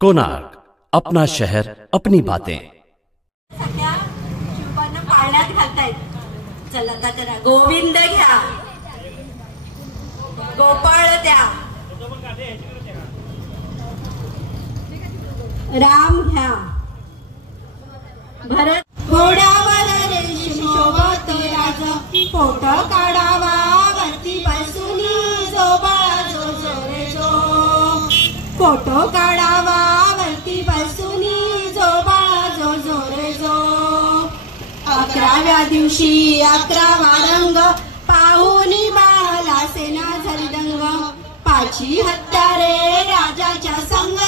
कोणार्क, अपना शहर अपनी बातें। सध्या शिवबांना पाळण्यात घालतायत। चला आता करा, गोविंद घ्या, गोपाळ द्या, राम घ्या, भरत घोड्यावर रेशीम शोभत राज, फोटो काढावा वरती बसून जो बाळा जो जो रे जो, फोटो काढावा वरती बसून जो बाळा जो जो रे जो। 11व्या दिवशी 11वा रंग, पाहुनी बाळाला सेना झाली दंग, पाची हत्यारे राजाच्या संग,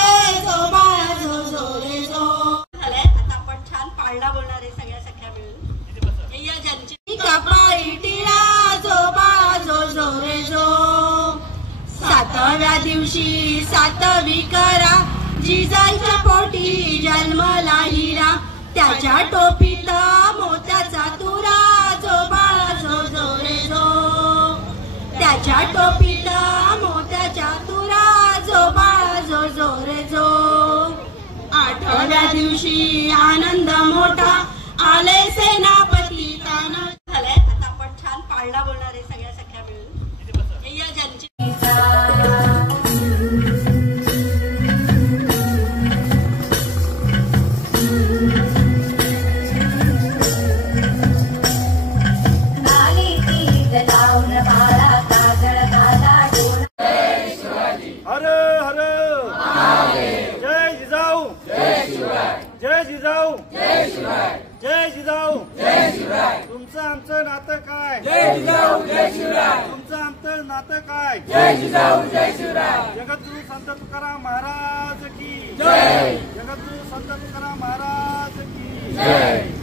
जो बाळा जो जो रे जो। आता आपण छान पाळणा बोलणार आहे सगळ्या सख्या मिळून। या ज्यांची कपाळी टिळा, जो बाळा जो जो रे जो। 7व्या दिवशी 7वी करा, जिजाईच्या पोटी जन्मला हिरा, त्याच्या टोपीत मोत्याचा तुरा, जो बाळा जो जो रे जो। त्याच्या टोपीत मोत्याचा तुरा, जो बाळा जो जो रे जो। 8व्या दिवशी आनंद मोठा, आले सेनापती तान। झालंय, आता आपण छान पाळणा बोलणार आहे सगळ्या सख्या मिळून। या ज्यांची जय जिजाऊ, जय शिवराय, जय जिजाऊ, जय शिवराय। तुमचं आमचं नातं काय? जय जिजाऊ जय शिवराय। तुमचं आमचं नातं काय? जय जिजाऊ जय शिवराय। जगद्गुरु संत तुकाराम महाराज की जय। जगद्गुरु संत तुकाराम महाराज की जय।